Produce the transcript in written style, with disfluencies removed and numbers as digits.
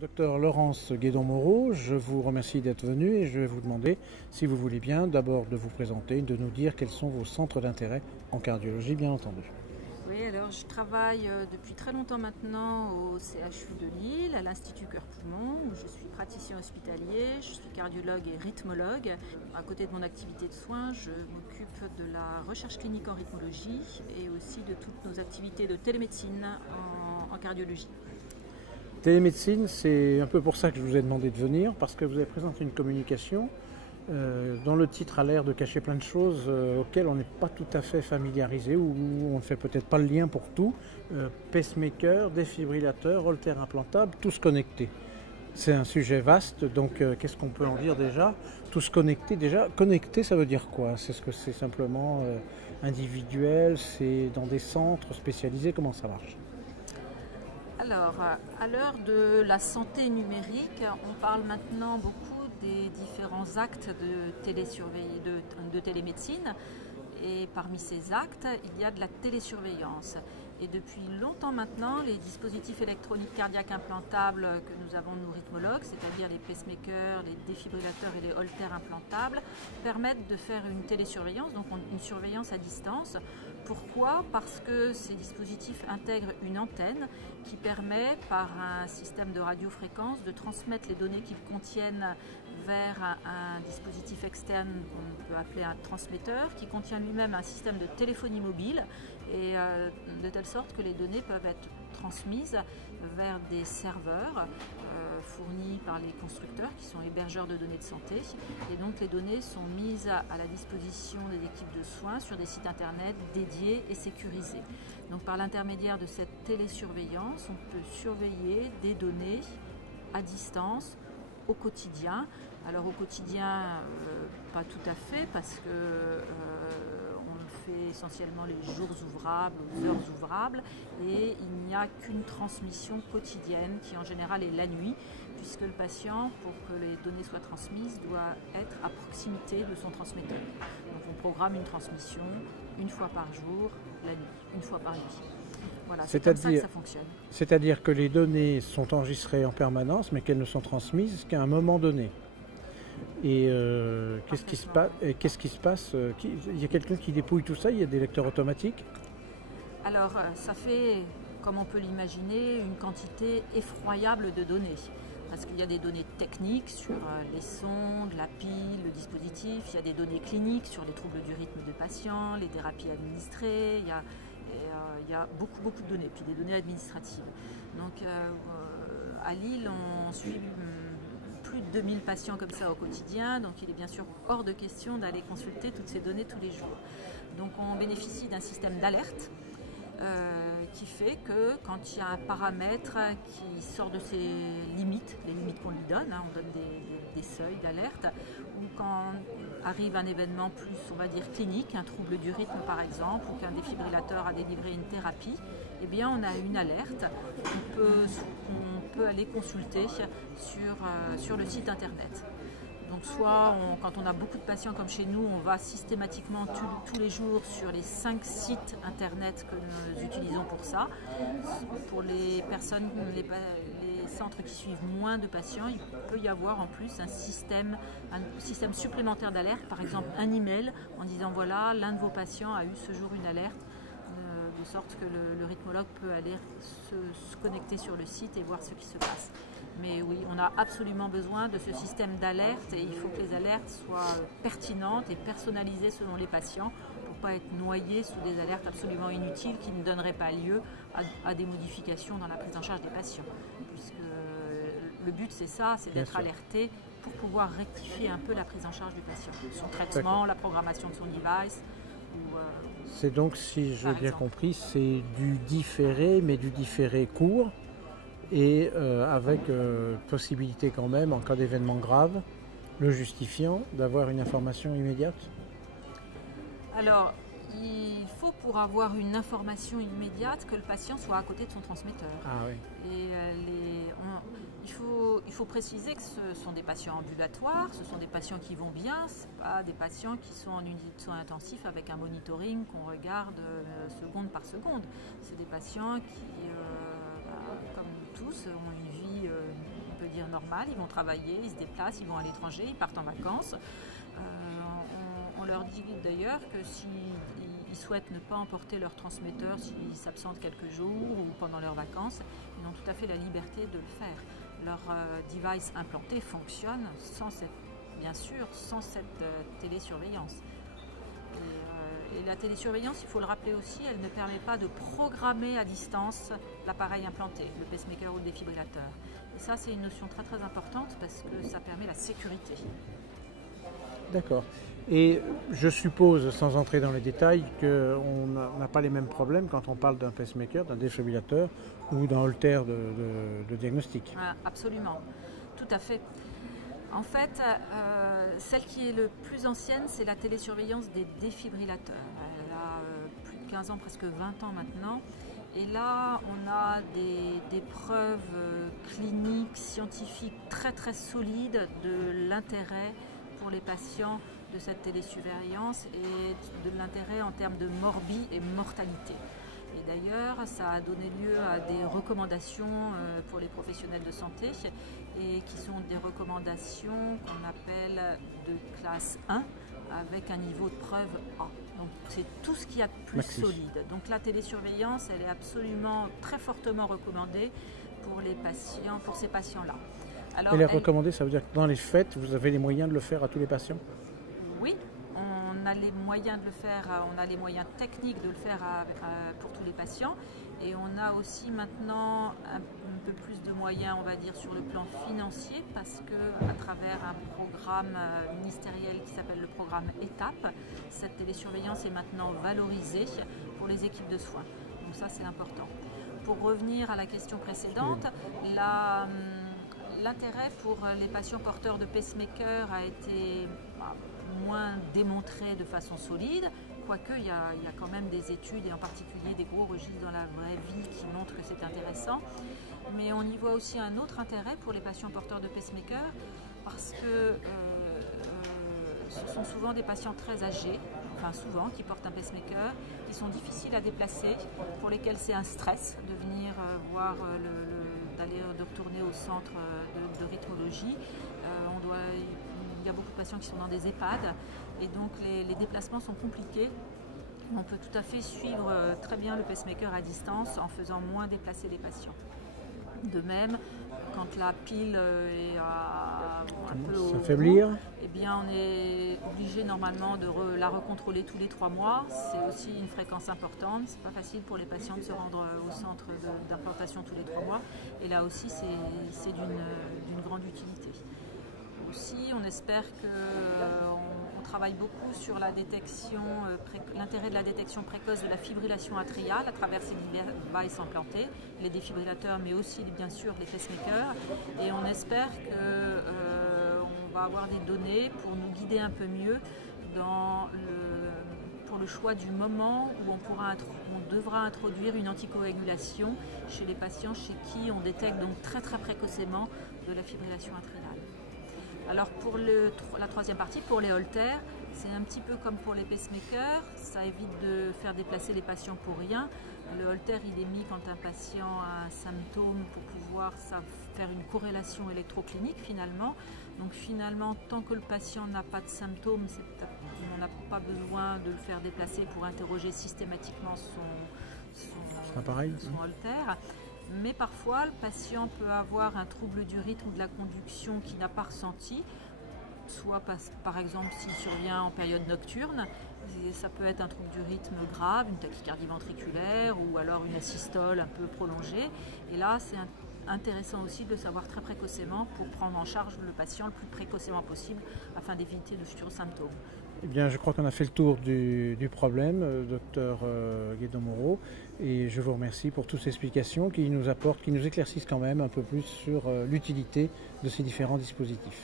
Docteur Laurence Guédon-Moreau, je vous remercie d'être venu et je vais vous demander, si vous voulez bien, d'abord de vous présenter, de nous dire quels sont vos centres d'intérêt en cardiologie, bien entendu. Oui, alors je travaille depuis très longtemps maintenant au CHU de Lille, à l'Institut Cœur-Poumon, où je suis praticien hospitalier, je suis cardiologue et rythmologue. À côté de mon activité de soins, je m'occupe de la recherche clinique en rythmologie et aussi de toutes nos activités de télémédecine en cardiologie. Télémédecine, c'est un peu pour ça que je vous ai demandé de venir, parce que vous avez présenté une communication dont le titre a l'air de cacher plein de choses auxquelles on n'est pas tout à fait familiarisé, ou on ne fait peut-être pas le lien pour tout. Pacemaker, défibrillateur, holter implantable, tous connectés. C'est un sujet vaste, donc qu'est-ce qu'on peut en dire déjà? Tous connectés, déjà, connecté ça veut dire quoi? C'est ce que c'est simplement individuel, c'est dans des centres spécialisés, comment ça marche? Alors, à l'heure de la santé numérique, on parle maintenant beaucoup des différents actes de télémédecine. Et parmi ces actes, il y a de la télésurveillance. Et depuis longtemps maintenant, les dispositifs électroniques cardiaques implantables que nous avons, nous rythmologues, c'est-à-dire les pacemakers, les défibrillateurs et les holters implantables, permettent de faire une télésurveillance, donc une surveillance à distance. Pourquoi? Parce que ces dispositifs intègrent une antenne qui permet, par un système de radiofréquence, de transmettre les données qu'ils contiennent vers un dispositif externe qu'on peut appeler un transmetteur, qui contient lui-même un système de téléphonie mobile, et de telle sorte que les données peuvent être transmises vers des serveurs fournis par les constructeurs qui sont hébergeurs de données de santé, et donc les données sont mises à la disposition des équipes de soins sur des sites internet dédiés et sécurisés. Donc par l'intermédiaire de cette télésurveillance, on peut surveiller des données à distance au quotidien. Alors au quotidien, pas tout à fait, parce que on le fait essentiellement les jours ouvrables, aux heures ouvrables, et il n'y a qu'une transmission quotidienne qui en général est la nuit, puisque le patient, pour que les données soient transmises, doit être à proximité de son transmetteur. Donc on programme une transmission une fois par jour, la nuit, une fois par nuit. Voilà, c'est comme ça que ça fonctionne. C'est-à-dire que les données sont enregistrées en permanence, mais qu'elles ne sont transmises qu'à un moment donné. Et qu'est-ce qui se passe? Il y a quelqu'un qui dépouille tout ça? Il y a des lecteurs automatiques? Alors, ça fait, comme on peut l'imaginer, une quantité effroyable de données. Parce qu'il y a des données techniques sur les sondes, la pile, le dispositif. Il y a des données cliniques sur les troubles du rythme de patients, les thérapies administrées. Il y a beaucoup de données, puis des données administratives. Donc, à Lille, on suit plus de 2000 patients comme ça au quotidien, donc il est bien sûr hors de question d'aller consulter toutes ces données tous les jours. Donc on bénéficie d'un système d'alerte qui fait que quand il y a un paramètre qui sort de ses limites, les limites qu'on lui donne, on donne des seuils d'alerte, ou quand arrive un événement plus, on va dire, clinique, un trouble du rythme par exemple, ou qu'un défibrillateur a délivré une thérapie, eh bien on a une alerte qu'on peut aller consulter sur le site internet. Donc soit quand on a beaucoup de patients comme chez nous, on va systématiquement tous les jours sur les 5 sites internet que nous utilisons pour ça. Pour les personnes, les centres qui suivent moins de patients, il peut y avoir en plus un système supplémentaire d'alerte, par exemple un email en disant voilà, l'un de vos patients a eu ce jour une alerte, de sorte que le rythmologue peut aller se connecter sur le site et voir ce qui se passe. Mais oui, on a absolument besoin de ce système d'alerte, et il faut que les alertes soient pertinentes et personnalisées selon les patients pour ne pas être noyés sous des alertes absolument inutiles qui ne donneraient pas lieu à des modifications dans la prise en charge des patients. Puisque le but c'est ça, c'est d'être alerté pour pouvoir rectifier un peu la prise en charge du patient, son traitement, la programmation de son device. C'est donc, si j'ai bien compris, c'est du différé, mais du différé court, et avec possibilité quand même, en cas d'événement grave, le justifiant d'avoir une information immédiate? Alors, il faut, pour avoir une information immédiate, que le patient soit à côté de son transmetteur. Ah oui. Et il faut préciser que ce sont des patients ambulatoires, ce sont des patients qui vont bien, ce ne sont pas des patients qui sont en unité de soins intensifs avec un monitoring qu'on regarde seconde par seconde. C'est des patients qui, comme nous tous, ont une vie normale, ils vont travailler, ils se déplacent, ils vont à l'étranger, ils partent en vacances. On leur dit d'ailleurs que s'ils souhaitent ne pas emporter leur transmetteur, s'ils s'absentent quelques jours ou pendant leurs vacances, ils ont tout à fait la liberté de le faire. Leur device implanté fonctionne bien sûr sans cette télésurveillance. Et la télésurveillance, il faut le rappeler aussi, elle ne permet pas de programmer à distance l'appareil implanté, le pacemaker ou le défibrillateur. Et ça, c'est une notion très très importante parce que ça permet la sécurité. D'accord. Et je suppose, sans entrer dans les détails, qu'on n'a pas les mêmes problèmes quand on parle d'un pacemaker, d'un défibrillateur ou d'un holter de diagnostic. Absolument, tout à fait. En fait, celle qui est le plus ancienne, c'est la télésurveillance des défibrillateurs. Elle a plus de 15 ans, presque 20 ans maintenant. Et là, on a des preuves cliniques, scientifiques très très solides de l'intérêt pour les patients de cette télésurveillance et de l'intérêt en termes de morbie et mortalité. Et d'ailleurs, ça a donné lieu à des recommandations pour les professionnels de santé et qui sont des recommandations qu'on appelle de classe 1 avec un niveau de preuve A. Donc c'est tout ce qu'il y a de plus solide. Donc la télésurveillance, elle est absolument très fortement recommandée pour les patients, pour ces patients-là. Alors, elle est recommandée, ça veut dire que dans les faits, vous avez les moyens de le faire à tous les patients? Oui, on a les moyens de le faire, on a les moyens techniques de le faire pour tous les patients. Et on a aussi maintenant un peu plus de moyens, on va dire, sur le plan financier, parce qu'à travers un programme ministériel qui s'appelle le programme ETAP, cette télésurveillance est maintenant valorisée pour les équipes de soins. Donc ça, c'est important. Pour revenir à la question précédente, l'intérêt pour les patients porteurs de pacemaker a été moins démontré de façon solide, quoique il y a quand même des études, et en particulier des gros registres dans la vraie vie qui montrent que c'est intéressant. Mais on y voit aussi un autre intérêt pour les patients porteurs de pacemaker, parce que ce sont souvent des patients très âgés, enfin souvent, qui portent un pacemaker, qui sont difficiles à déplacer, pour lesquels c'est un stress de venir voir d'aller de retourner au centre de rythmologie. Il y a beaucoup de patients qui sont dans des EHPAD et donc les déplacements sont compliqués. On peut tout à fait suivre très bien le pacemaker à distance en faisant moins déplacer les patients. De même, quand la pile est un peu s'affaiblir, eh bien on est obligé normalement de la recontrôler tous les 3 mois. C'est aussi une fréquence importante. C'est pas facile pour les patients de se rendre au centre d'implantation tous les 3 mois. Et là aussi, c'est d'une grande utilité. Aussi, on espère qu'on travaille beaucoup sur la détection, l'intérêt de la détection précoce de la fibrillation atriale à travers ces devices implantés, les défibrillateurs, mais aussi bien sûr les pacemakers. Et on espère qu'on va avoir des données pour nous guider un peu mieux pour le choix du moment où on devra introduire une anticoagulation chez les patients chez qui on détecte donc très très précocement de la fibrillation atriale. Alors pour la troisième partie, pour les holters, c'est un petit peu comme pour les pacemakers, ça évite de faire déplacer les patients pour rien. Le holter, il est mis quand un patient a un symptôme pour pouvoir faire une corrélation électroclinique finalement. Donc finalement, tant que le patient n'a pas de symptômes, on n'a pas besoin de le faire déplacer pour interroger systématiquement son holter. Mais parfois, le patient peut avoir un trouble du rythme ou de la conduction qu'il n'a pas ressenti, soit par exemple s'il survient en période nocturne, ça peut être un trouble du rythme grave, une tachycardie ventriculaire ou alors une asystole un peu prolongée. Et là, c'est intéressant aussi de le savoir très précocement pour prendre en charge le patient le plus précocement possible afin d'éviter de futurs symptômes. Eh bien, je crois qu'on a fait le tour du problème, docteur Guédon-Moreau, et je vous remercie pour toutes ces explications qui nous éclaircissent quand même un peu plus sur l'utilité de ces différents dispositifs.